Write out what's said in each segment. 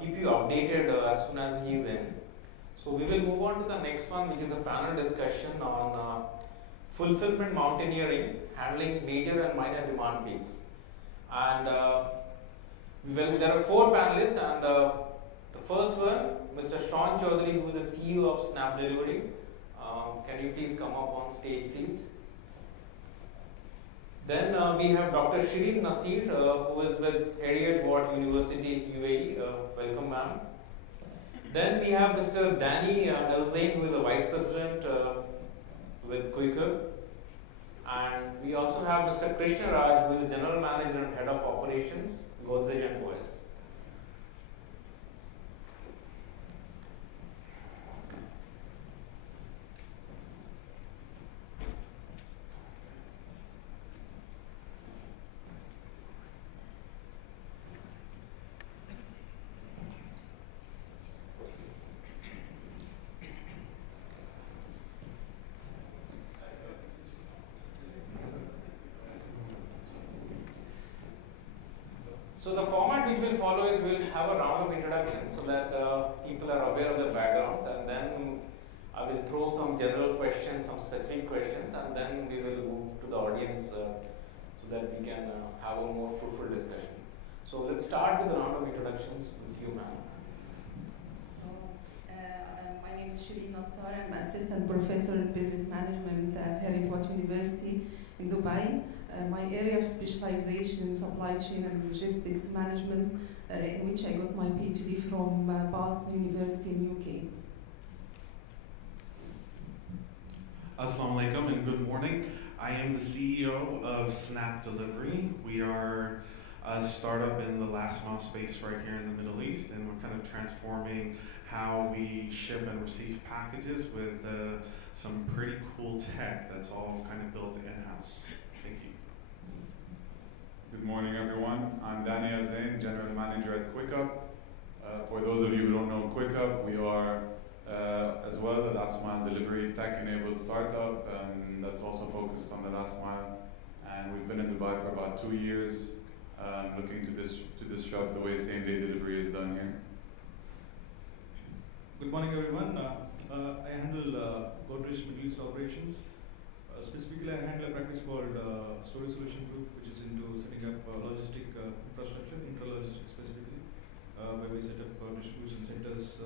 keep you updated as soon as he is in. So we will move on to the next one, which is a panel discussion on Fulfilment Mountaineering, handling major and minor demand peaks. And there are 4 panelists, and the first one, Mr. Shawn Chaudhery, who is the CEO of Snap Delivery. Can you please come up on stage, please? Then we have Dr. Shereen, who is with Heriot-Watt University, UAE. Welcome, ma'am. Then we have Mr. Dani, Zein, who is the Vice President with Quiqup. And we also have Mr. Krishna, who is the General Manager and Head of Operations, Godrej and Boyce. So the format which we'll follow is we'll have a round of introduction so that people are aware of their backgrounds, and then I will throw some general questions, some specific questions, and then we will move to the audience so that we can have a more fruitful discussion. So let's start with a round of introductions with you, ma'am. So my name is Shereen Nassar. I'm Assistant Professor in Business Management at Heriot-Watt University in Dubai. My area of specialization, supply chain and logistics management, in which I got my PhD from Bath University in UK. Assalamu alaikum and good morning. I am the CEO of Snap Delivery. We are a startup in the last mile space right here in the Middle East, and we're kind of transforming how we ship and receive packages with some pretty cool tech that's all kind of built in-house. Thank you. Good morning, everyone. I'm Dani, Zein, General Manager at Quiqup. For those of you who don't know Quiqup, we are as well a last mile delivery tech-enabled startup that's also focused on the last mile. And we've been in Dubai for about 2 years, looking to disrupt the way same-day delivery is done here. Good morning, everyone. I handle Godrej Middle East operations. Specifically, I handle a practice called Storage Solution Group, which is into setting up logistic infrastructure, intralogistics specifically, where we set up distribution centers,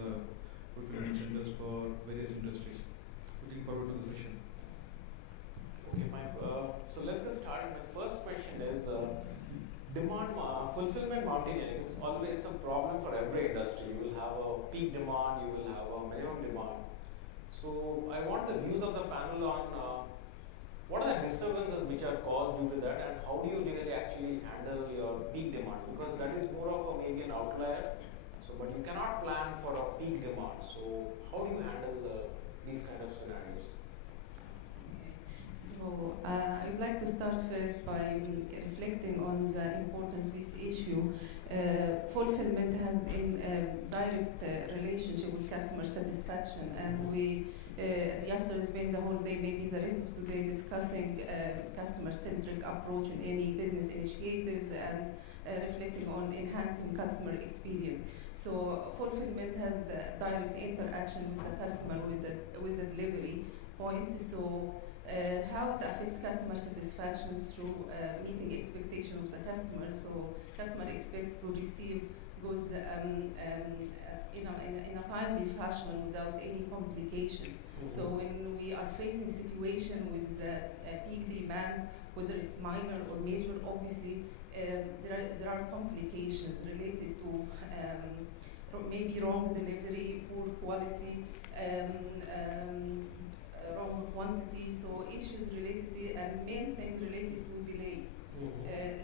fulfillment centers for various industries. Looking forward to the session. Okay, fine. So let's get started. My first question is fulfillment mountaineering. It's a problem for every industry. You will have a peak demand, you will have a minimum demand. So I want the views of the panel on what are the disturbances which are caused due to that, and how do you really actually handle your peak demands? Because that is more of maybe an outlier. So, but you cannot plan for a peak demand. So, how do you handle these kind of scenarios? Okay. So I would like to start first by reflecting on the importance of this issue. Fulfillment has a direct relationship with customer satisfaction, and we yesterday spent the whole day, maybe the rest of today, discussing customer-centric approach in any business initiatives and reflecting on enhancing customer experience. So fulfillment has the direct interaction with the customer with a delivery point. So how it affects customer satisfaction through meeting expectation of the customer. So customer expect to receive goods in a timely fashion without any complication. So when we are facing a situation with peak demand, whether it's minor or major, obviously there are complications related to maybe wrong delivery, poor quality, wrong quantity. So issues related to, and main thing related to delay,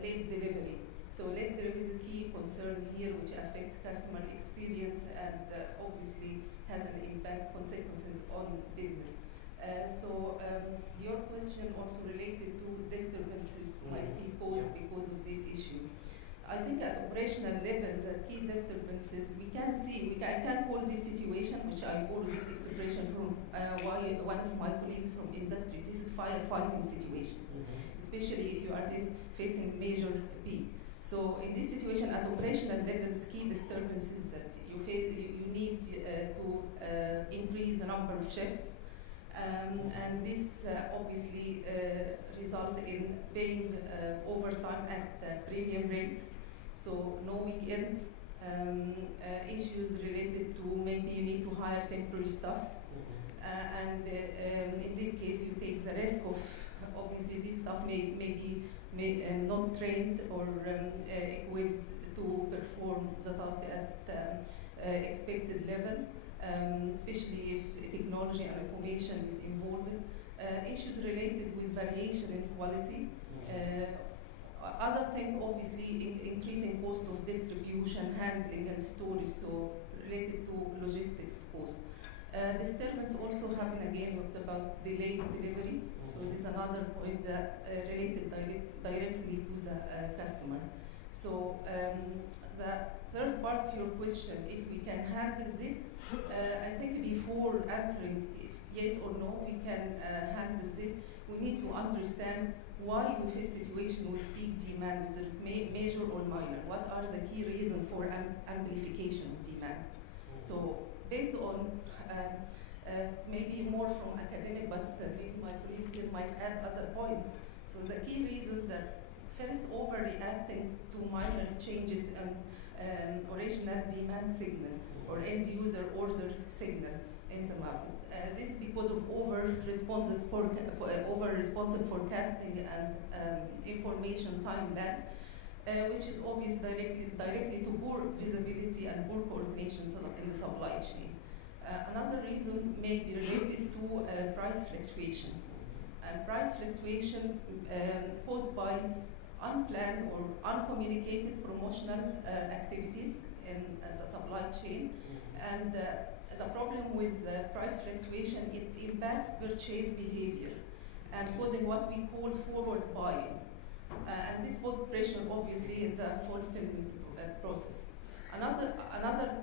late delivery. So late delivery is a key concern here, which affects customer experience and obviously has an impact, consequences on business. So your question also related to disturbances might be caused because of this issue. I think at operational level, the key disturbances we can see, I can call this situation, which I call this expression from one of my colleagues from industry. This is firefighting situation, especially if you are facing major peak. So in this situation, at operational levels, key disturbances that you face, you need to increase the number of shifts, and this obviously result in paying overtime at premium rates. So no weekends, issues related to maybe you need to hire temporary staff, and in this case you take the risk of obviously this staff may be not trained or equipped to perform the task at expected level, especially if technology and automation is involved. Issues related with variation in quality. Other thing, obviously, increasing cost of distribution, handling, and storage, so related to logistics cost. Disturbance also happen again what's about delay of delivery. So this is another point that related directly to the customer. So the third part of your question, if we can handle this, I think before answering if yes or no, we can handle this, we need to understand why we face situation with peak demand, whether it major or minor. What are the key reasons for amplification of demand? So based on maybe more from academic, but maybe my colleagues here might add other points. So the key reasons that first overreacting to minor changes in original demand signal or end user order signal in the market. This is because of over-responsive forecasting and information time lags, which is obvious directly to poor visibility and poor coordination in the supply chain. Another reason may be related to price fluctuation. And price fluctuation caused by unplanned or uncommunicated promotional activities in the supply chain. And the problem with the price fluctuation, it impacts purchase behavior and causing what we call forward buying. And this put pressure, obviously, in the fulfillment process. Another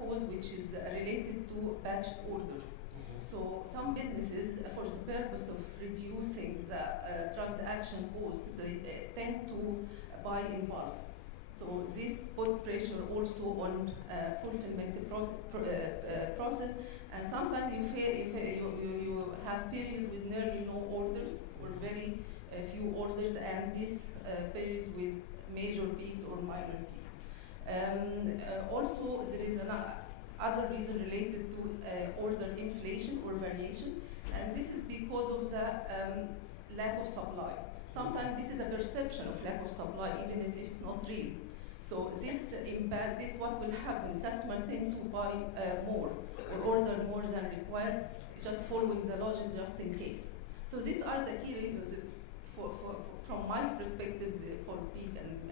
cause which is related to batched order. So some businesses, for the purpose of reducing the transaction costs, they tend to buy in bulk. So this put pressure also on fulfillment process, and sometimes you have period with nearly no orders or very few orders, and this period with major peaks or minor peaks. Also, there is another reason related to order inflation or variation, and this is because of the lack of supply. Sometimes this is a perception of lack of supply, even if it's not real. So this impact, this what will happen. Customers tend to buy more or order more than required, just following the logic, just in case. So these are the key reasons from my perspective for peak and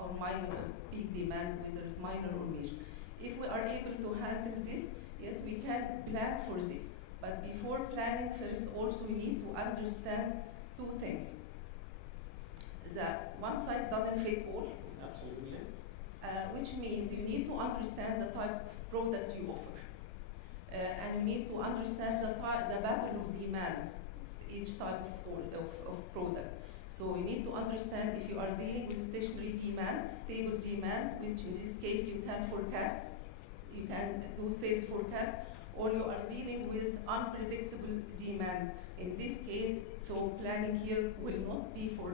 or minor peak demand, whether it's minor or major. If we are able to handle this, yes, we can plan for this. But before planning, first also we need to understand two things. That one size doesn't fit all. Absolutely. Which means you need to understand the type of products you offer. And you need to understand the pattern of demand of each type of product. So you need to understand if you are dealing with stationary demand, stable demand, which in this case you can forecast, you can do sales forecast, or you are dealing with unpredictable demand. In this case, so planning here will not be for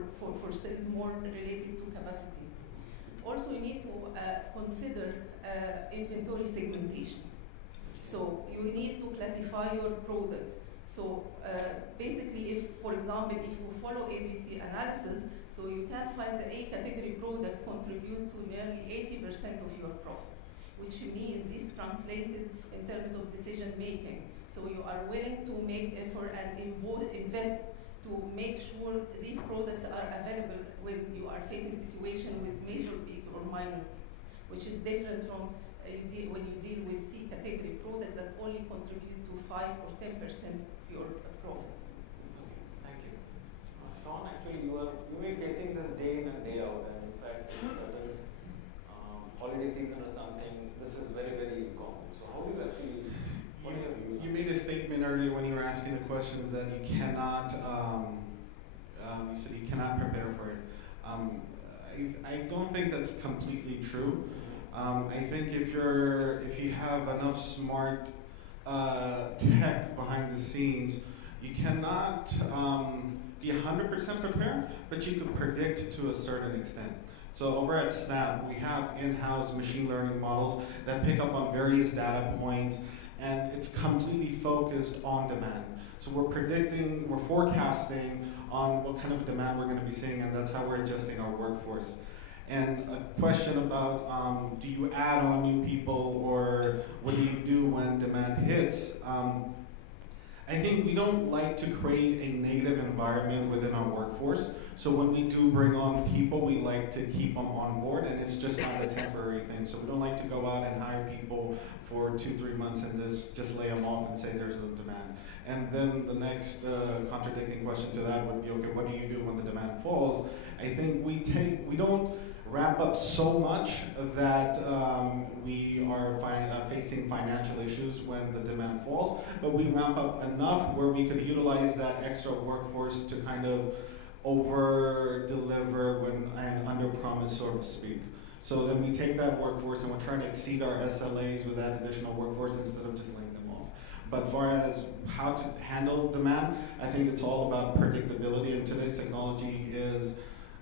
sales, more related to capacity. Also, you need to consider inventory segmentation. So you need to classify your products. So basically, if, for example, if you follow ABC analysis, so you can find the A category product contribute to nearly 80% of your profit, which means this translated in terms of decision making. So you are willing to make effort and invest to make sure these products are available when you are facing situation with major peaks or minor peaks, which is different from when you deal with C category products that only contribute to 5 or 10% of your profit. Okay, thank you. Shawn, actually you may be facing this day in and day out, and in fact in certain holiday season or something, this is very, very common. So how do you actually, what are your views? You made a statement earlier when you were asking the questions that you cannot, you said you cannot prepare for it. I don't think that's completely true. I think if you have enough smart tech behind the scenes, you cannot be 100% prepared, but you can predict to a certain extent. So over at Snap, we have in-house machine learning models that pick up on various data points, and it's completely focused on demand. So we're predicting, we're forecasting on what kind of demand we're going to be seeing, and that's how we're adjusting our workforce. And a question about do you add on new people, or what do you do when demand hits? I think we don't like to create a negative environment within our workforce. So when we do bring on people, we like to keep them on board, and it's just not a temporary thing. So we don't like to go out and hire people for 2-3 months and just lay them off and say there's a demand. And then the next contradicting question to that would be, okay, what do you do when the demand falls? I think we don't ramp up so much that we are facing financial issues when the demand falls, but we ramp up enough where we could utilize that extra workforce to kind of over-deliver and under-promise, so to speak. So then we take that workforce and we're trying to exceed our SLAs with that additional workforce instead of just laying them off. But as far as how to handle demand, I think it's all about predictability, and today's technology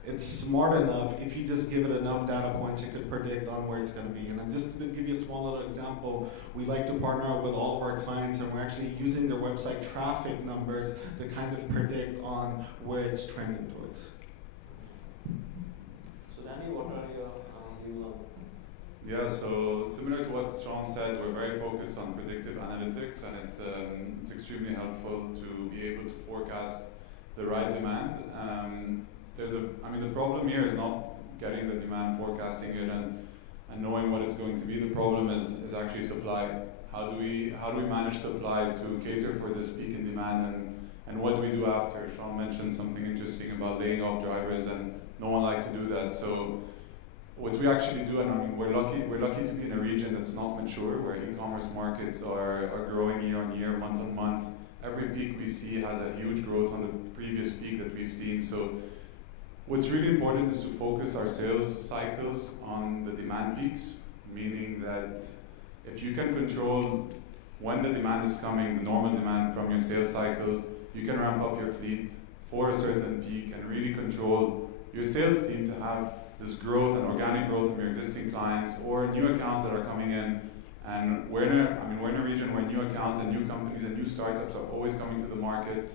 it's smart enough. If you just give it enough data points, you could predict on where it's going to be. And just to give you a small little example, we like to partner with all of our clients, and we're actually using their website traffic numbers to kind of predict on where it's trending towards. So Dani, what are your views on this? Yeah, so similar to what Shawn said, we're very focused on predictive analytics, and it's extremely helpful to be able to forecast the right demand. The problem here is not getting the demand, forecasting it, and knowing what it's going to be. The problem is actually supply. How do we manage supply to cater for this peak in demand, and what do we do after? Shawn mentioned something interesting about laying off drivers, and no one likes to do that. So what we actually do, and we're lucky to be in a region that's not mature, where e-commerce markets are growing year on year, month on month. Every peak we see has a huge growth on the previous peak that we've seen. So what's really important is to focus our sales cycles on the demand peaks, meaning that if you can control when the demand is coming, the normal demand from your sales cycles, you can ramp up your fleet for a certain peak and really control your sales team to have this growth and organic growth from your existing clients or new accounts that are coming in. And we're in a region where new accounts and new companies and new startups are always coming to the market.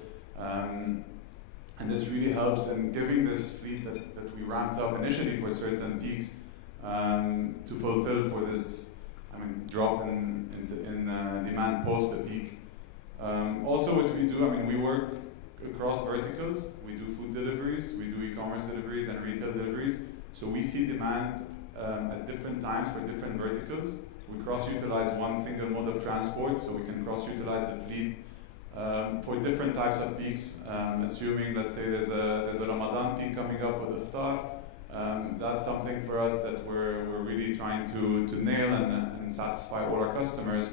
And this really helps in giving this fleet that we ramped up initially for certain peaks to fulfill for this drop in demand post the peak. Also what we do, we work across verticals. We do food deliveries, we do e-commerce deliveries and retail deliveries. So we see demands at different times for different verticals. We cross-utilize one single mode of transport, so we can cross-utilize the fleet for different types of peaks, assuming, let's say, there's a Ramadan peak coming up with iftar. That's something for us that we're really trying to nail and satisfy all our customers.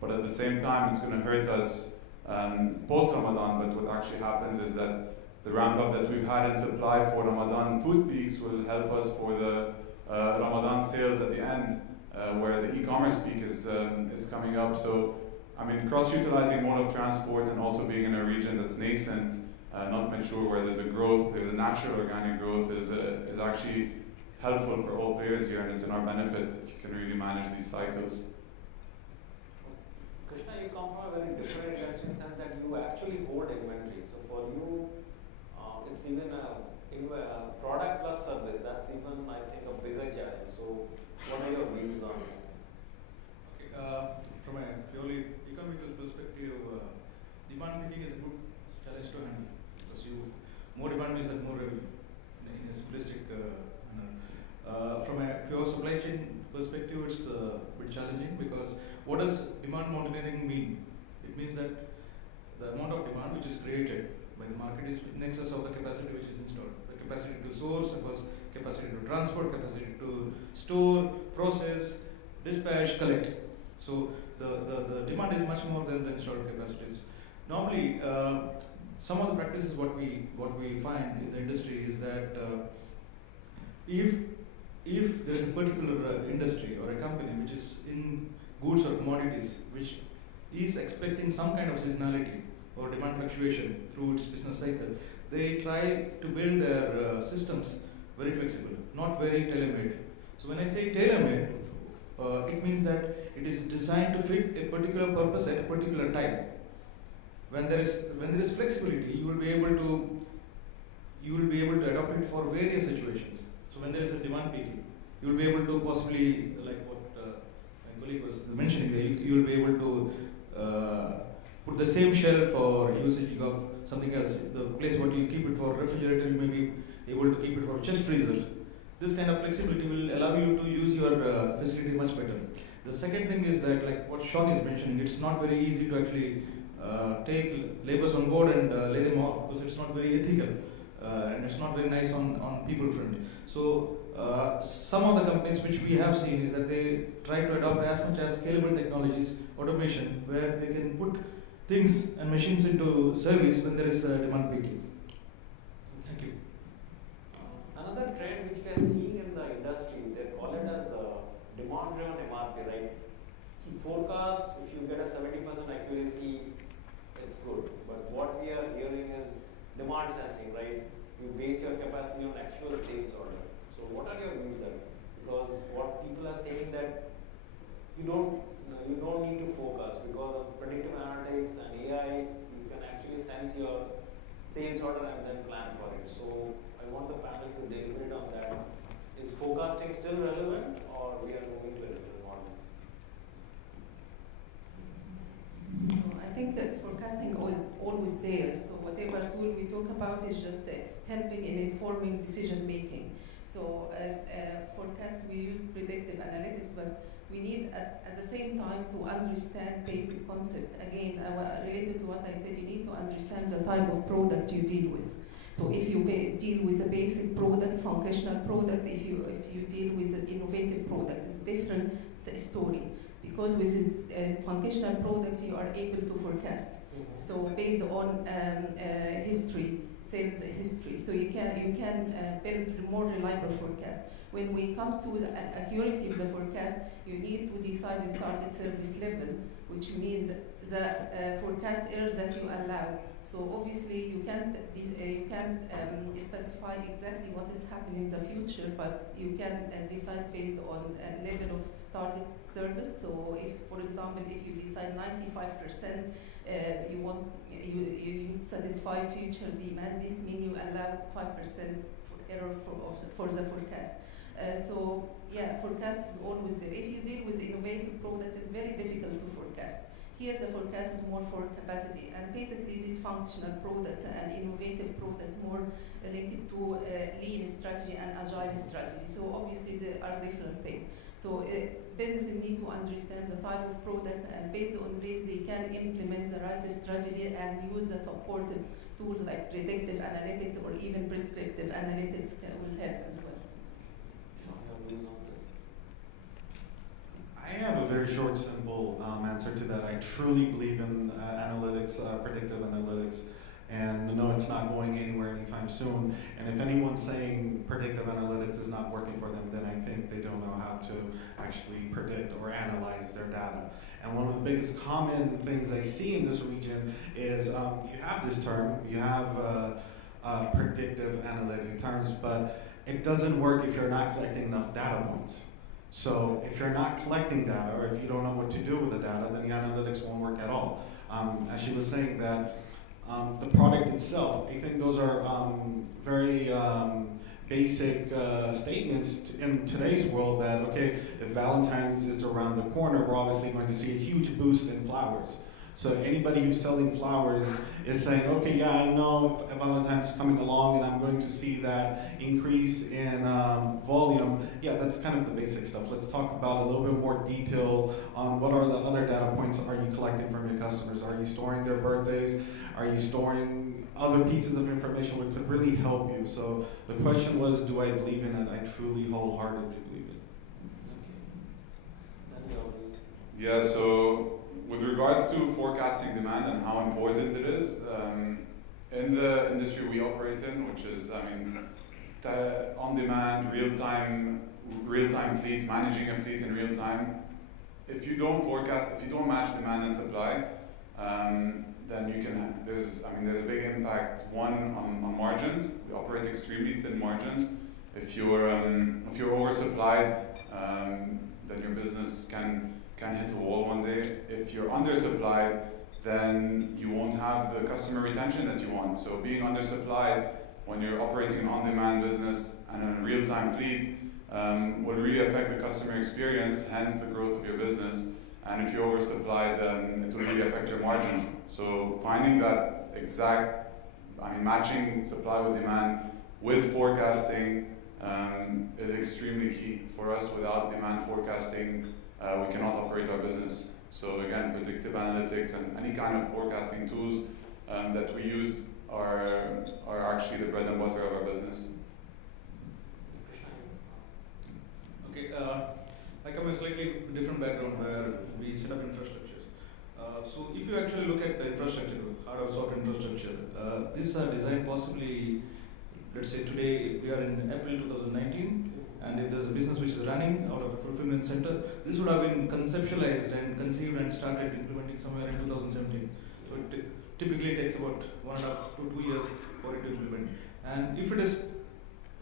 But at the same time, it's going to hurt us post-Ramadan. But what actually happens is that the ramp-up that we've had in supply for Ramadan food peaks will help us for the Ramadan sales at the end, where the e-commerce peak is coming up. So cross-utilizing mode of transport and also being in a region that's nascent, not mature, where there's a natural organic growth, is actually helpful for all players here, and it's in our benefit if you can really manage these cycles. Krishna, you come from a very different industry in the sense that you actually hold inventory. So for you, it's even a product plus service. That's even, I think, a bigger challenge. So what are your views on it? From a purely economical perspective, demand picking is a good challenge to handle, because more demand means that more revenue in a simplistic manner. From a pure supply chain perspective, it's a bit challenging, because what does demand mountaineering mean? It means that the amount of demand which is created by the market is in excess of the capacity which is installed. The capacity to source, capacity to transport, capacity to store, process, dispatch, collect. So the demand is much more than the installed capacities. Normally, some of the practices what we find in the industry is that if if there is a particular industry or a company which is in goods or commodities which is expecting some kind of seasonality or demand fluctuation through its business cycle, they try to build their systems very flexible, not very tailor-made. So when I say tailor-made, it means that it is designed to fit a particular purpose at a particular time. When there is flexibility, you will be able to adopt it for various situations. So when there is a demand peaking, you will be able to possibly, like what my colleague was mentioning, you will be able to put the same shelf for usage of something else. The place what you keep it for refrigerator, you may be able to keep it for chest freezer. This kind of flexibility will allow you to use your facility much better. The second thing is that, like what Shawn is mentioning, it's not very easy to actually take laborers on board and lay them off, because it's not very ethical and it's not very nice on people front. So some of the companies which we have seen is that they try to adopt as much as scalable technologies, automation, where they can put things and machines into service when there is demand peaking. Thank you. Another trend which we are seeing in the industry, they call it as the demand-driven MRP, right? See, forecast, if you get a 70% accuracy, it's good. But what we are hearing is demand sensing, right? You base your capacity on actual sales order. So what are your views there? Because what people are saying that you don't need to forecast, because of predictive analytics and AI, you can actually sense your sales order and then plan for it. So I want the panel to deliberate on that. Is forecasting still relevant, or we are moving to a different model? So I think that forecasting always there. So whatever tool we talk about is just helping in informing decision making. So forecast, we use predictive analytics, but we need at the same time to understand basic concept. Again, related to what I said, you need to understand the type of product you deal with. So if you deal with a basic product, functional product, if you deal with an innovative product, it's a different story. Because with these functional products, you are able to forecast. So based on history, sales history, so you can build a more reliable forecast. When we come to the accuracy of the forecast, you need to decide the target service level, which means the forecast errors that you allow. So obviously you can't specify exactly what is happening in the future, but you can decide based on a level of target service. So if, for example, if you decide 95%, you need to satisfy future demand, this means you allow 5% error for the forecast. So yeah, forecast is always there. If you deal with innovative products, it's very difficult to forecast. Here the forecast is more for capacity, and basically these functional products and innovative products more linked to lean strategy and agile strategy. So obviously there are different things. So businesses need to understand the type of product, and based on this they can implement the right strategy and use the supportive tools like predictive analytics or even prescriptive analytics will help as well. I have a very short, simple answer to that. I truly believe in analytics, predictive analytics, and no, it's not going anywhere anytime soon. And if anyone's saying predictive analytics is not working for them, then I think they don't know how to actually predict or analyze their data. And one of the biggest common things I see in this region is you have this term, you have predictive analytic terms, but it doesn't work if you're not collecting enough data points. So if you're not collecting data, or if you don't know what to do with the data, then the analytics won't work at all. As she was saying that the product itself, I think those are very basic statements in today's world that, okay, if Valentine's is around the corner, we're obviously going to see a huge boost in flowers. So anybody who's selling flowers is saying, okay, yeah, I know if Valentine's coming along and I'm going to see that increase in volume. Yeah, that's kind of the basic stuff. Let's talk about a little bit more details on what are the other data points are you collecting from your customers? Are you storing their birthdays? Are you storing other pieces of information which could really help you? So the question was, do I believe in it? I truly wholeheartedly believe it. Yeah, so with regards to forecasting demand and how important it is, in the industry we operate in, which is, on-demand, real-time real-time fleet, managing a fleet in real time. If you don't forecast, if you don't match demand and supply, then you can. There's a big impact. One on margins. We operate extremely thin margins. If you're oversupplied, then your business can hit a wall one day. If you're undersupplied, then you won't have the customer retention that you want. So being undersupplied when you're operating an on-demand business and a real-time fleet will really affect the customer experience, hence the growth of your business. And if you're oversupplied, it will really affect your margins. So finding that exact, matching supply with demand with forecasting is extremely key. For us, without demand forecasting, we cannot operate our business. So again, predictive analytics and any kind of forecasting tools that we use are actually the bread and butter of our business. Okay, I come from a slightly different background where we set up infrastructures. So if you actually look at the infrastructure, hard or soft infrastructure, these are designed possibly, let's say today we are in April 2019, and if there's a business which is running out of a fulfillment center, this would have been conceptualized and conceived and started implementing somewhere in 2017. So it typically takes about 1.5 to 2 years for it to implement. And if it is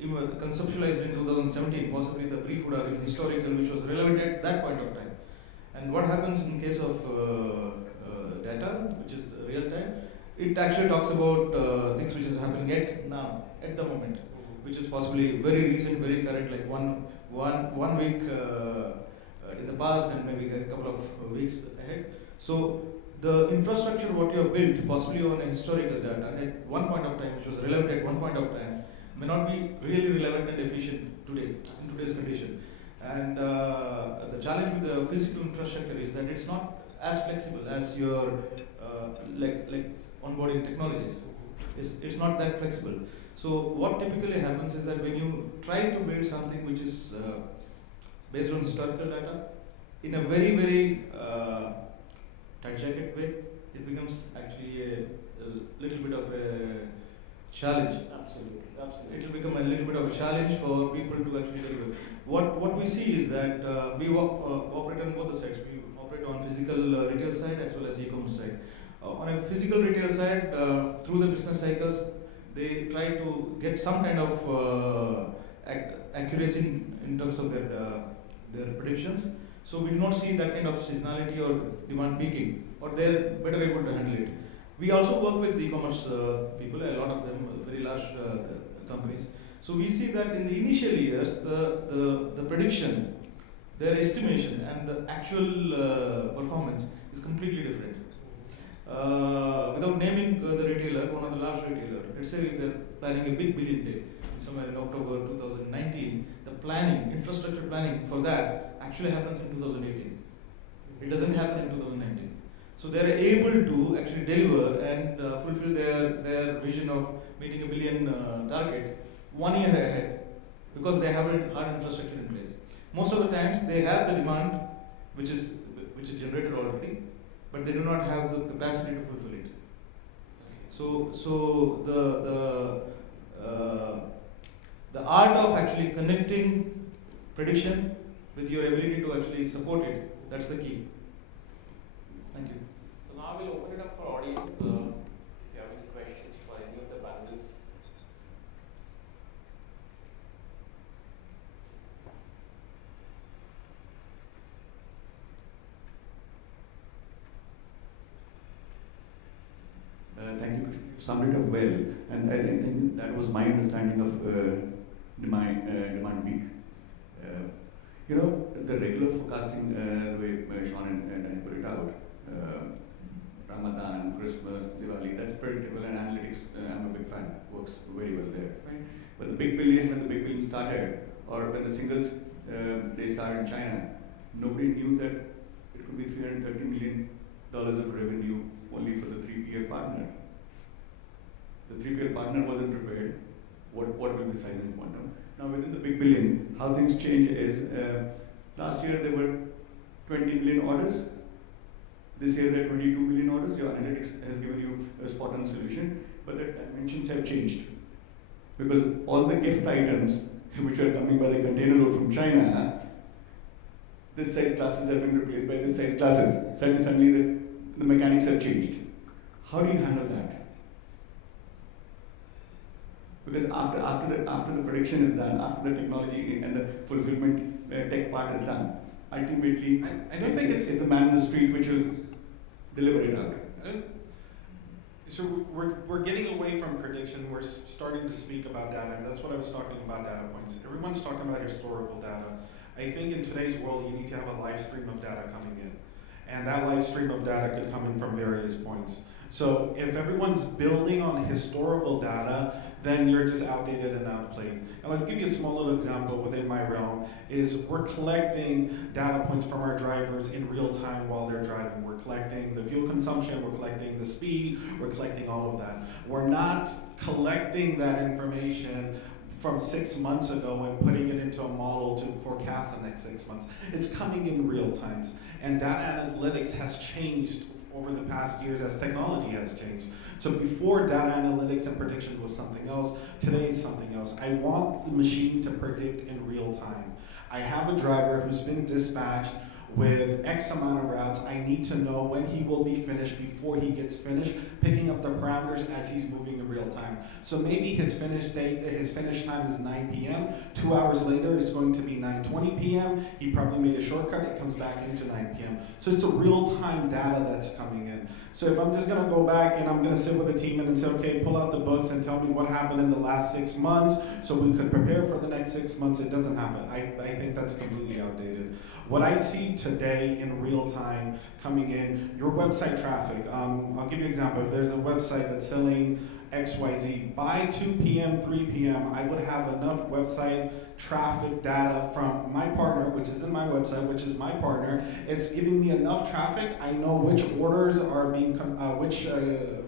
conceptualized in 2017, possibly the brief would have been historical, which was relevant at that point of time. And what happens in case of data, which is real time, it actually talks about things which is happening at the moment, which is possibly very recent, very current, like one week in the past and maybe a couple of weeks ahead. So the infrastructure what you have built, possibly on a historical data at one point of time, which was relevant at one point of time, may not be really relevant and efficient today, in today's condition. And the challenge with the physical infrastructure is that it's not as flexible as your like onboarding technologies. It's not that flexible. So what typically happens is that when you try to build something which is based on historical data, in a very, very tight jacket way, it becomes actually a little bit of a challenge. Absolutely. It will become a little bit of a challenge for people to actually deliver. What we see is that we operate on both the sides. We operate on physical retail side as well as e-commerce side. On a physical retail side, through the business cycles, they try to get some kind of accuracy in terms of their predictions. So we do not see that kind of seasonality or demand peaking, or they're better able to handle it. We also work with e-commerce people, a lot of them, very large companies. So we see that in the initial years, the prediction, their estimation, and the actual performance is completely different. Without naming the retailer, one of the large retailers, let's say if they're planning a big billion day, somewhere in October 2019, the planning, infrastructure planning for that actually happens in 2018. It doesn't happen in 2019. So they're able to actually deliver and fulfill their vision of meeting a billion target 1 year ahead, because they have a hard infrastructure in place. Most of the times they have the demand which is generated already, but they do not have the capacity to fulfill it. So the art of actually connecting prediction with your ability to actually support it, that's the key. Thank you. So now we'll open it up for audience. If you have any questions for any of the panelists. Thank you. You summed it up well, and I think that was my understanding of demand peak. The regular forecasting, the way Shawn and Dani put it out, Ramadan, Christmas, Diwali, that's predictable, and analytics, I'm a big fan, works very well there. Right? But when the big billion started, or when the singles they started in China, nobody knew that it could be $330 million of revenue only for the 3PL partner. The 3PL partner wasn't prepared. What will be the size and quantum? Now within the big billion, how things change is, last year there were 20 million orders. This year there are 22 million orders. Your analytics has given you a spot-on solution, but the dimensions have changed. Because all the gift items which are coming by the container load from China, this size classes have been replaced by this size classes. Suddenly the mechanics have changed. How do you handle that? Because after the prediction is done, after the technology and the fulfillment tech part is done, ultimately I don't think it's the man in the street which will deliver it out. So we're getting away from prediction. We're starting to speak about data, and that's what I was talking about, data points. Everyone's talking about historical data. I think in today's world, you need to have a live stream of data coming in. And that live stream of data could come in from various points. So if everyone's building on historical data, then you're just outdated and outplayed. And I'll give you a small little example within my realm, is we're collecting data points from our drivers in real time while they're driving. We're collecting the fuel consumption, we're collecting the speed, we're collecting all of that. We're not collecting that information from 6 months ago and putting it into a model to forecast the next 6 months. It's coming in real times. And data analytics has changed over the past years as technology has changed. So before data analytics and prediction was something else, today it's something else. I want the machine to predict in real time. I have a driver who's been dispatched with X amount of routes. I need to know when he will be finished before he gets finished, picking up the parameters as he's moving in real time. So maybe his finish time is 9 p.m. 2 hours later it's going to be 9:20 p.m. He probably made a shortcut, it comes back into 9 p.m. So it's a real-time data that's coming in. So if I'm just gonna go back and I'm gonna sit with a team and say, okay, pull out the books and tell me what happened in the last 6 months so we could prepare for the next 6 months, it doesn't happen. I think that's completely outdated. What I see today in real time coming in, your website traffic. I'll give you an example. If there's a website that's selling XYZ, by 2 p.m., 3 p.m., I would have enough website traffic data from my partner, which is in my website, which is my partner. It's giving me enough traffic. I know which orders are being, which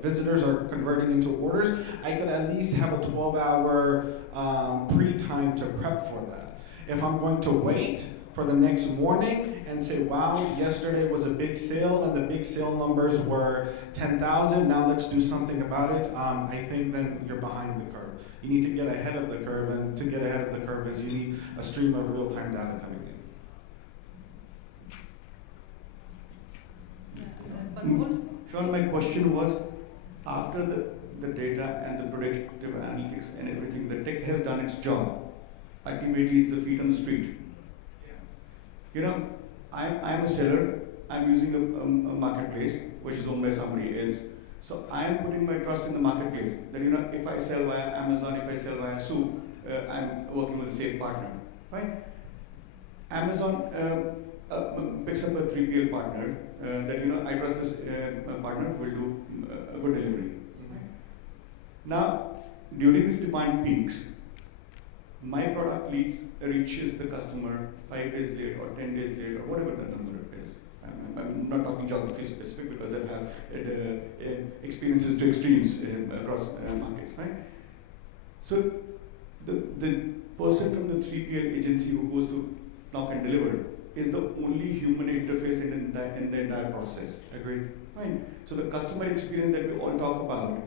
visitors are converting into orders. I could at least have a 12-hour pre-time to prep for that. If I'm going to wait for the next morning and say, wow, yesterday was a big sale and the big sale numbers were 10,000, now let's do something about it, I think then you're behind the curve. You need to get ahead of the curve, and to get ahead of the curve is you need a stream of real-time data coming in. But also, Shawn, my question was, after the data and the predictive analytics and everything, the tech has done its job. Ultimately, it's the feet on the street. You know, I'm a seller, I'm using a marketplace which is owned by somebody else. So I'm putting my trust in the marketplace. That, you know, if I sell via Amazon, if I sell via Soup, I'm working with the same partner. Right? Amazon picks up a 3PL partner that, you know, I trust this partner will do a good delivery. Right? Now, during this demand peaks, my product reaches the customer 5 days late or 10 days late or whatever the number is. I'm not talking geography specific because I've had experiences to extremes across markets, right? So the person from the 3PL agency who goes to knock and deliver is the only human interface in the entire process. Agreed. Fine. So the customer experience that we all talk about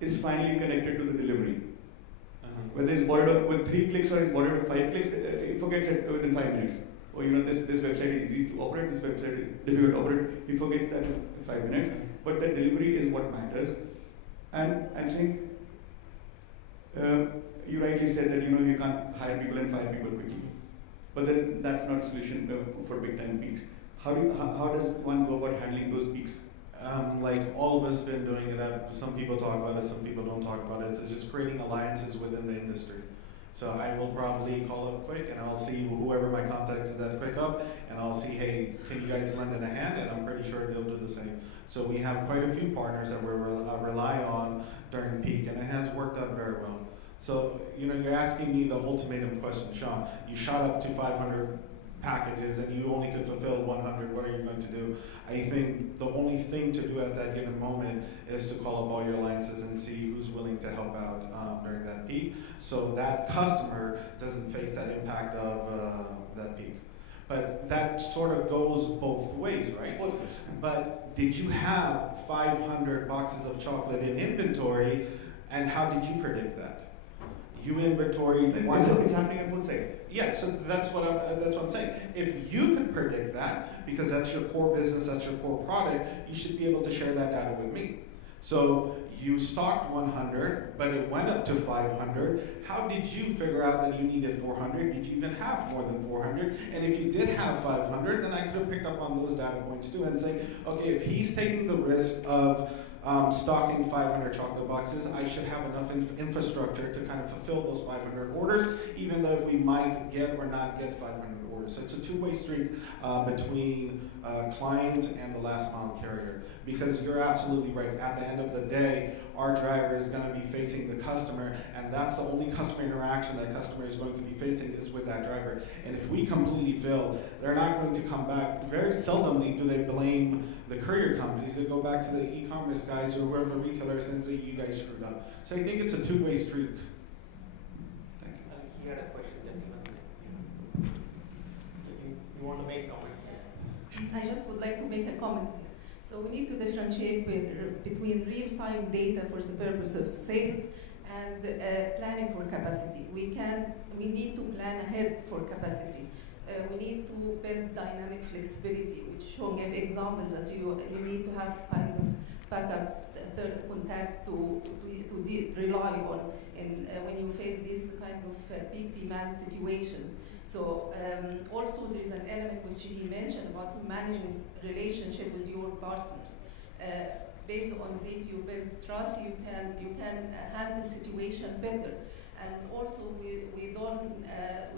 is finally connected to the delivery. Whether it's bought it with 3 clicks or it's bought it with 5 clicks, he forgets it within 5 minutes. Or, you know, this website is easy to operate, this website is difficult to operate. He forgets that in 5 minutes. But the delivery is what matters. And I'm saying, you rightly said that, you know, you can't hire people and fire people quickly. But then that's not a solution for big time peaks. How does one go about handling those peaks? Like all of us been doing it, some people talk about it, some people don't talk about it. It's just creating alliances within the industry. So I will probably call up Quick and I'll see whoever my contacts is at Quiqup and I'll see, hey, can you guys lend in a hand? And I'm pretty sure they'll do the same. So we have quite a few partners that we rely on during peak, and it has worked out very well. So, you know, you're asking me the ultimatum question, Shawn. You shot up to 500 packages and you only could fulfill 100, what are you going to do? I think the only thing to do at that given moment is to call up all your alliances and see who's willing to help out during that peak, so that customer doesn't face that impact of that peak. But that sort of goes both ways, right? But did you have 500 boxes of chocolate in inventory, and how did you predict that? You inventory. It's happening on both sides. Yeah, so that's what I'm saying. If you could predict that, because that's your core business, that's your core product, you should be able to share that data with me. So you stocked 100, but it went up to 500. How did you figure out that you needed 400? Did you even have more than 400? And if you did have 500, then I could have picked up on those data points too and say, okay, if he's taking the risk of stocking 500 chocolate boxes, I should have enough infrastructure to kind of fulfill those 500 orders, even though we might get or not get 500 orders. So it's a two-way street between client and the last mile carrier. Because you're absolutely right. At the end of the day, our driver is going to be facing the customer, and that's the only customer interaction that customer is going to be facing is with that driver. And if we completely fail, they're not going to come back. Very seldomly do they blame the courier companies. They go back to the e-commerce guys or whoever the retailer is and say, you guys screwed up. So I think it's a two-way street. Thank you. He had a question, gentlemen. You want to make a comment? I just would like to make a comment here. So we need to differentiate between real-time data for the purpose of sales and planning for capacity. We need to plan ahead for capacity. We need to build dynamic flexibility, which Shawn gave examples that you need to have kind of backup third contacts to rely on when you face these kind of peak demand situations. So also there is an element which he mentioned about managing relationship with your partners. Based on this, you build trust. You can handle situation better. And also we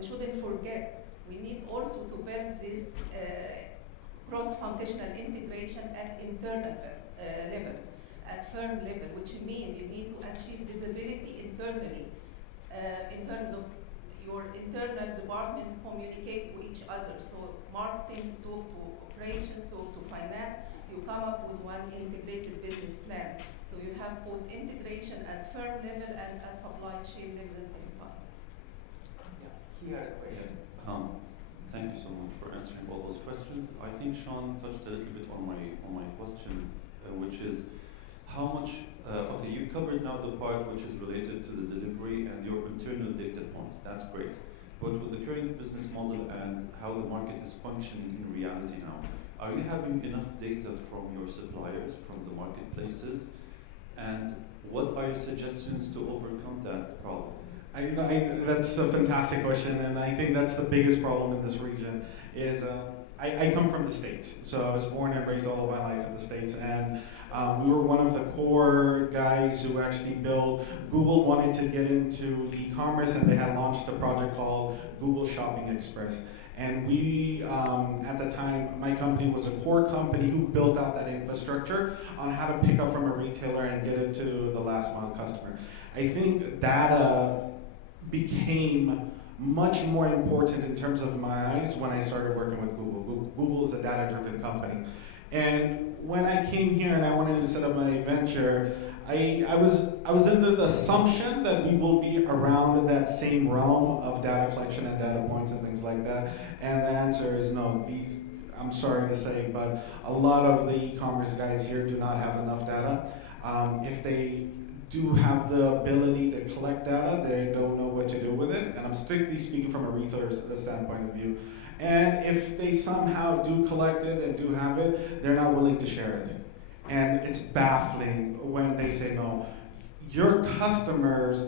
shouldn't forget, we need also to build this cross-functional integration at internal level, at firm level, which means you need to achieve visibility internally in terms of your internal departments communicate to each other. So marketing talk to operations, talk to finance, you come up with one integrated business plan. So you have both integration at firm level and at supply chain level at the same time. Yeah, he had a question. Thank you so much for answering all those questions. I think Shawn touched a little bit on my question, which is how much. Okay, you've covered now the part which is related to the delivery and your internal data points. That's great. But with the current business model and how the market is functioning in reality now, are you having enough data from your suppliers, from the marketplaces? And what are your suggestions to overcome that problem? That's a fantastic question, and I think that's the biggest problem in this region. Is I come from the States, so I was born and raised all of my life in the States, and we were one of the core guys who actually built. Google wanted to get into e-commerce, and they had launched a project called Google Shopping Express. And we, at the time, my company was a core company who built out that infrastructure on how to pick up from a retailer and get it to the last mile customer. I think data became much more important in terms of my eyes when I started working with Google. Google is a data-driven company. And when I came here and I wanted to set up my venture, I was under the assumption that we will be around that same realm of data collection and data points and things like that. And the answer is no. I'm sorry to say, but a lot of the e-commerce guys here do not have enough data. If they do have the ability to collect data, they don't know what to do with it. And I'm strictly speaking from a retailer's standpoint of view. And if they somehow do collect it and do have it, they're not willing to share it. And it's baffling when they say no. Your customer's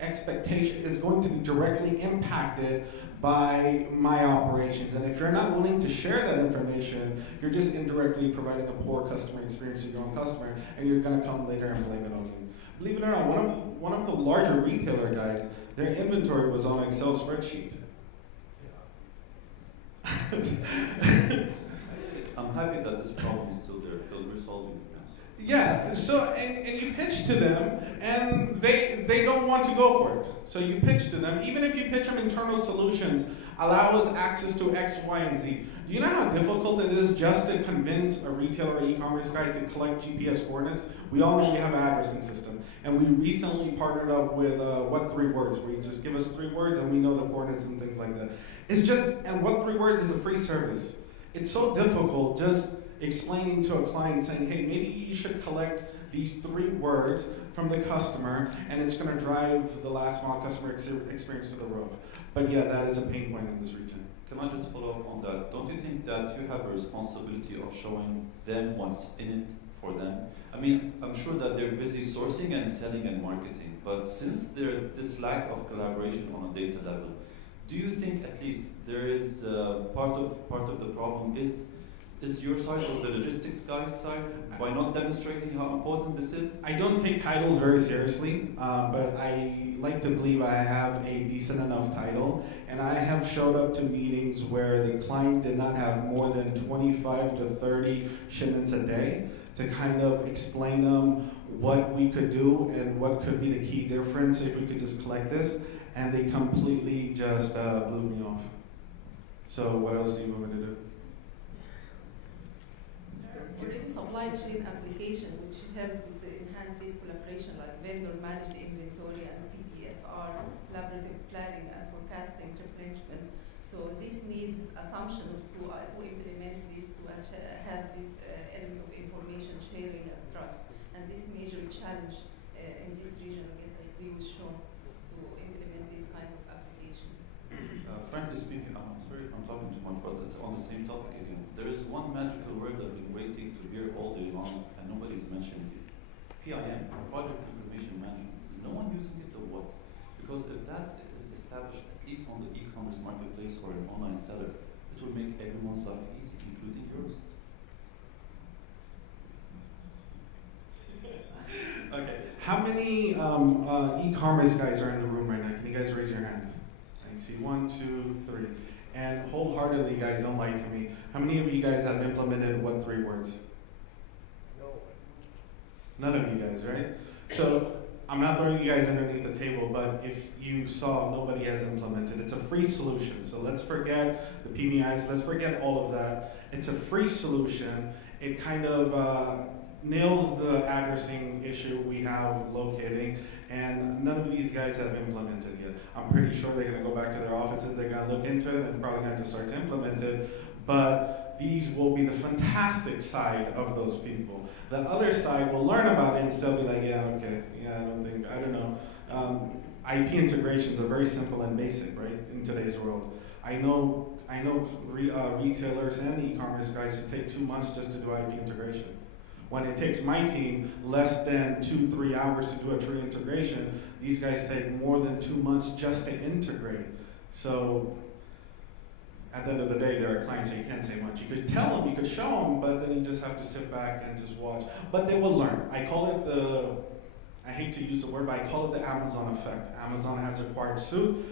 expectation is going to be directly impacted by my operations. And if you're not willing to share that information, you're just indirectly providing a poor customer experience to your own customer, and you're going to come later and blame it on you. Believe it or not, one of the larger retailer guys, their inventory was on an Excel spreadsheet. I'm happy that this problem is still there because we're solving it now. Yeah, so, and you pitch to them, and they don't want to go for it. So you pitch to them, even if you pitch them internal solutions, allow us access to X, Y, and Z. Do you know how difficult it is just to convince a retailer or e-commerce guy to collect GPS coordinates? We all know we have an addressing system, and we recently partnered up with What 3 Words, where you just give us 3 words and we know the coordinates and things like that. It's just, and What 3 Words is a free service. It's so difficult just explaining to a client saying, hey, maybe you should collect these 3 words from the customer, and it's going to drive the last mile customer experience to the roof. But yeah, that is a pain point in this region. Can I just follow up on that? Don't you think that you have a responsibility of showing them what's in it for them? I mean, I'm sure that they're busy sourcing and selling and marketing, but since there's this lack of collaboration on a data level, do you think at least there is part of the problem is your side or the logistics guy's side by not demonstrating how important this is? I don't take titles very seriously, but I like to believe I have a decent enough title, and I have showed up to meetings where the client did not have more than 25 to 30 shipments a day to kind of explain them what we could do and what could be the key difference if we could just collect this, and they completely just blew me off. So what else do you want me to do? Already supply chain application which helps enhance this collaboration, like vendor managed inventory and CPFR, collaborative planning and forecasting replenishment. So this needs assumption to implement this, to have this element of information sharing and trust. And this major challenge in this region, I guess I agree with Shawn, to implement this kind of applications. Frankly speaking, I'm sorry if I'm talking too much, but it's on the same topic again. There is one magical word I've been waiting to hear all day long, and nobody's mentioning it. PIM, Project Information Management. Is no one using it or what? Because if that is established, at least on the e-commerce marketplace or an online seller, it will make everyone's life easy, including yours. Okay. How many e-commerce guys are in the room right now? Can you guys raise your hand? I see 1, 2, 3. And wholeheartedly, guys, don't lie to me. How many of you guys have implemented what 3 words? No. None of you guys, right? So I'm not throwing you guys underneath the table, but if you saw, nobody has implemented. It's a free solution. So let's forget the PMIs. Let's forget all of that. It's a free solution. It kind of nails the addressing issue we have locating, and none of these guys have implemented yet. I'm pretty sure they're going to go back to their offices, they're going to look into it, and they're probably going to start to implement it, but these will be the fantastic side of those people. The other side will learn about it and still be like, yeah, okay, yeah, I don't know. IP integrations are very simple and basic, right, in today's world. I know retailers and e-commerce guys who take 2 months just to do IP integration. When it takes my team less than 2-3 hours to do a true integration, these guys take more than 2 months just to integrate. So at the end of the day, there are clients that you can't say much. You could tell them, you could show them, but then you just have to sit back and just watch. But they will learn. I call it I hate to use the word, but I call it the Amazon effect. Amazon has acquired Souq.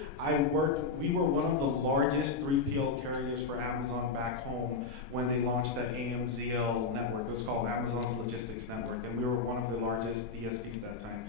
We were one of the largest 3PL carriers for Amazon back home when they launched that AMZL network. It was called Amazon's Logistics Network, and we were one of the largest DSPs that time.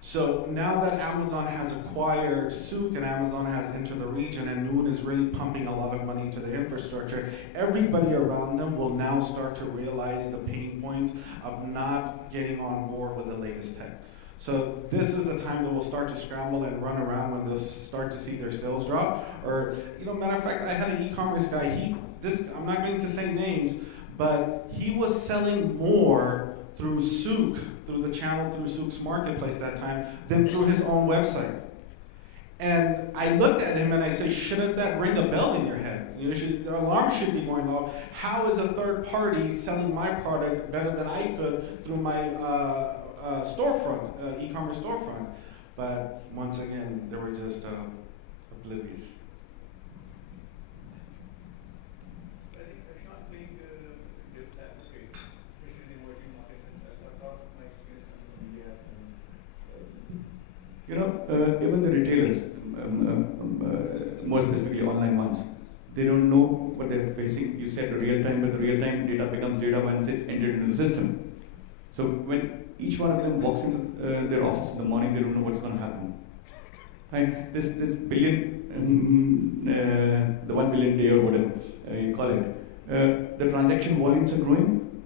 So now that Amazon has acquired Souq and Amazon has entered the region and Noon is really pumping a lot of money into the infrastructure, everybody around them will now start to realize the pain points of not getting on board with the latest tech. So this is a time that we'll start to scramble and run around when they'll start to see their sales drop. Or, matter of fact, I had an e-commerce guy, I'm not going to say names, but he was selling more through Souq, through the channel, through Souq's marketplace that time, than through his own website. And I looked at him and I said, shouldn't that ring a bell in your head? The alarm should be going off. How is a third party selling my product better than I could through my storefront, e-commerce storefront? But once again, they were just oblivious. Even the retailers, more specifically online ones, they don't know what they're facing. You said real time, but the real time data becomes data once it's entered into the system. So when each one of them walks into their office in the morning, they don't know what's going to happen. And this billion, the 1 billion day or whatever you call it, the transaction volumes are growing,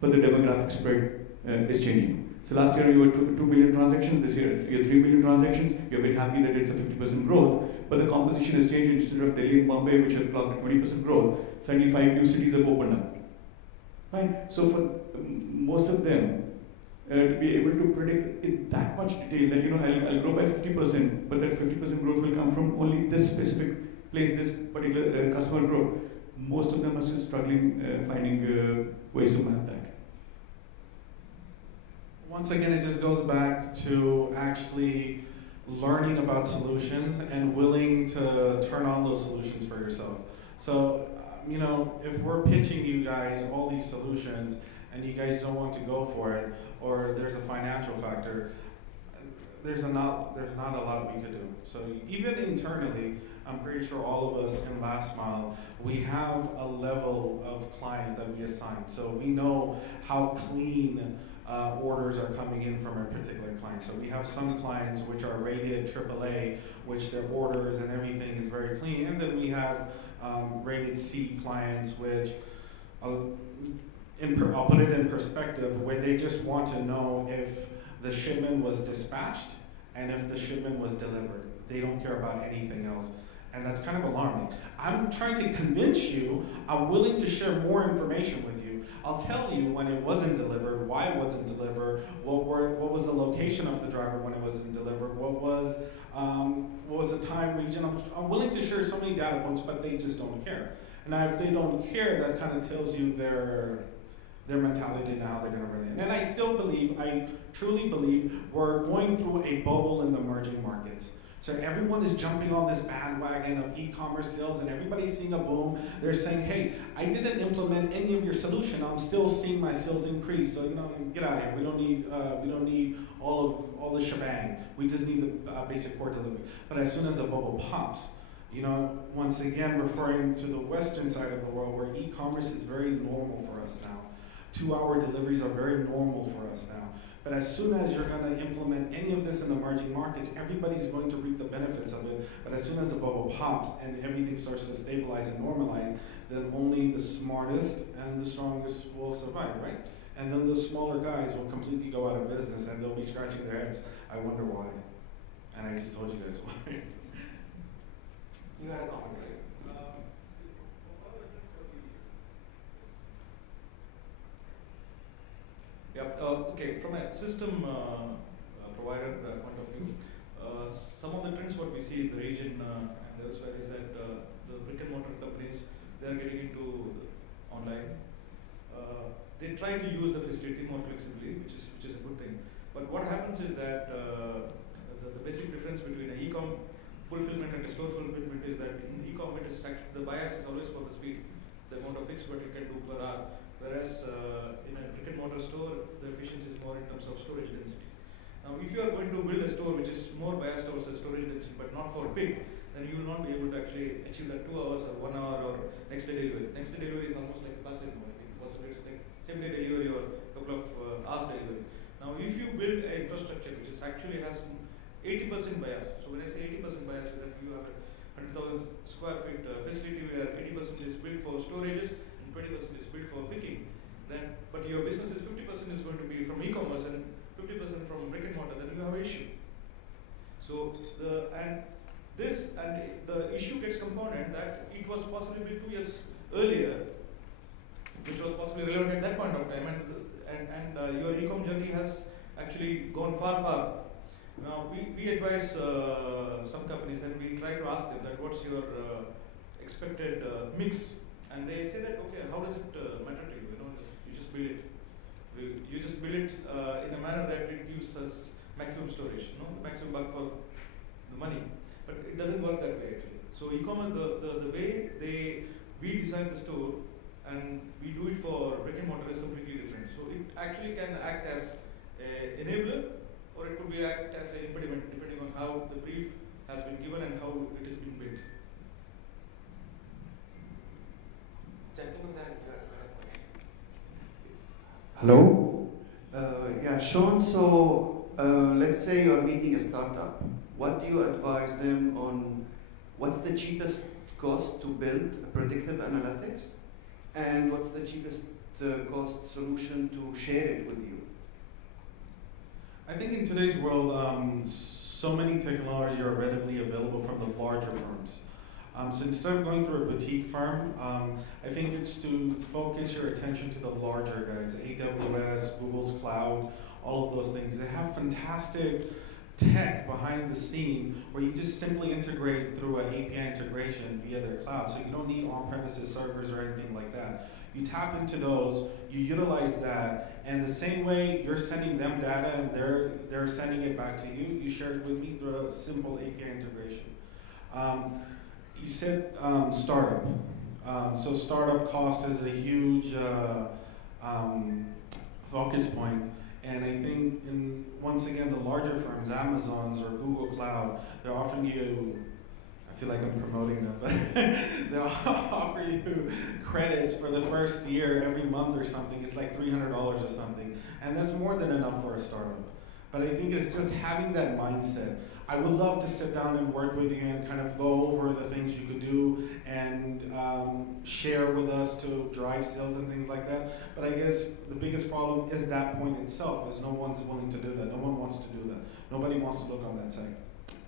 but the demographic spread is changing. So last year you were 2 million transactions, this year you're 3 million transactions, you're very happy that it's a 50% growth, but the composition has changed. Instead of Delhi and Bombay, which have clocked 20% growth, suddenly 5 new cities have opened up. Fine. So for most of them, to be able to predict in that much detail that, you know, I'll grow by 50%, but that 50% growth will come from only this specific place, this particular customer group. Most of them are still struggling finding ways to map that. Once again, it just goes back to actually learning about solutions and willing to turn on those solutions for yourself. So, you know, if we're pitching you guys all these solutions and you guys don't want to go for it, or there's a financial factor, there's not a lot we could do. So even internally, I'm pretty sure all of us in Last Mile, we have a level of client that we assign. So we know how clean orders are coming in from a particular client. So we have some clients which are rated AAA, which their orders and everything is very clean. And then we have rated C clients, which I'll put it in perspective, where they just want to know if the shipment was dispatched and if the shipment was delivered. They don't care about anything else. And that's kind of alarming. I'm trying to convince you, I'm willing to share more information with you. I'll tell you when it wasn't delivered, why it wasn't delivered, what was the location of the driver when it wasn't delivered, what was the time, region. I'm willing to share so many data points, but they just don't care. And now if they don't care, that kind of tells you their mentality and how they're going to run it. And I still believe, I truly believe, we're going through a bubble in the emerging markets. So everyone is jumping on this bandwagon of e-commerce sales, and everybody's seeing a boom. They're saying, hey, I didn't implement any of your solution. I'm still seeing my sales increase. So, you know, get out of here. We don't need all the shebang. We just need the basic core delivery. But as soon as the bubble pops, you know, once again, referring to the Western side of the world where e-commerce is very normal for us now. 2-hour deliveries are very normal for us now. But as soon as you're going to implement any of this in the emerging markets, everybody's going to reap the benefits of it. But as soon as the bubble pops and everything starts to stabilize and normalize, then only the smartest and the strongest will survive, right? And then the smaller guys will completely go out of business and they'll be scratching their heads. I wonder why. And I just told you guys why. You had a comment, right? Okay, from a system provider point of view, some of the trends what we see in the region and elsewhere is that the brick and mortar companies, they are getting into online. They try to use the facility more flexibly, which is a good thing. But what happens is that the basic difference between an e-com fulfillment and a store fulfillment is that in e-com it is actually, the bias is always for the speed, the amount of picks what you can do per hour. Whereas in a brick and mortar store, the efficiency is more in terms of storage density. Now, if you are going to build a store which is more biased towards the storage density but not for pick, then you will not be able to actually achieve that 2 hours or 1 hour or next day delivery. Next day delivery is almost like a passive mode. Possibly it's like same day delivery or a couple of hours delivery. Now, if you build an infrastructure which is actually has 80% bias, so when I say 80% bias, is that you have a 100,000 square feet facility where 80% is built for storages, 20% is built for picking, then, but your business is 50% is going to be from e-commerce and 50% from brick and mortar, then you have an issue. So the issue gets compounded that it was possibly built 2 years earlier, which was possibly relevant at that point of time, and your e-com journey has actually gone far. Now we advise some companies and we try to ask them that what's your expected mix. And they say that, okay, how does it matter to you? You know, you just build it. You just build it in a manner that it gives us maximum storage, maximum buck for the money. But it doesn't work that way actually. So e-commerce, the way we design the store and we do it for brick and mortar is completely different. So it actually can act as an enabler, or it could be act as an impediment depending on how the brief has been given and how it has been built. Hello? Yeah, Shawn, so let's say you're meeting a startup. What do you advise them on what's the cheapest cost to build a predictive analytics? And what's the cheapest cost solution to share it with you? I think in today's world, so many technologies are readily available from the larger firms. So instead of going through a boutique firm, I think it's to focus your attention to the larger guys, AWS, Google's cloud, all of those things. They have fantastic tech behind the scene where you just simply integrate through an API integration via their cloud. So you don't need on-premises servers or anything like that. You tap into those, you utilize that, and the same way you're sending them data and they're sending it back to you, you share it with me through a simple API integration. You said startup. So startup cost is a huge focus point. And I think, once again, the larger firms, Amazon's or Google Cloud, they're offering you, I feel like I'm promoting them, but they'll offer you credits for the first year every month or something. It's like $300 or something. And that's more than enough for a startup. But I think it's just having that mindset. I would love to sit down and work with you and kind of go over the things you could do and share with us to drive sales and things like that. But I guess the biggest problem is that point itself, is no one's willing to do that. No one wants to do that. Nobody wants to look on that side.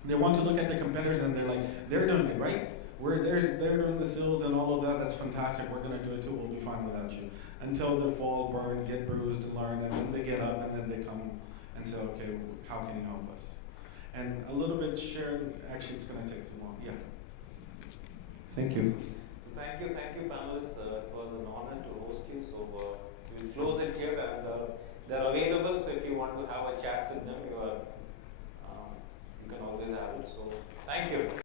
They want to look at their competitors and they're like, they're doing it, right? They're doing the sales and all of that. That's fantastic. We're going to do it too. We'll be fine without you. Until they fall, burn, get bruised, and learn, and then they get up and then they come and say, okay, how can you help us? And a little bit sharing, actually it's going to take too long. Yeah. Thank you. So thank you panelists. It was an honor to host you. So we'll close it here, and they're available. So if you want to have a chat with them, you can always have it. So thank you.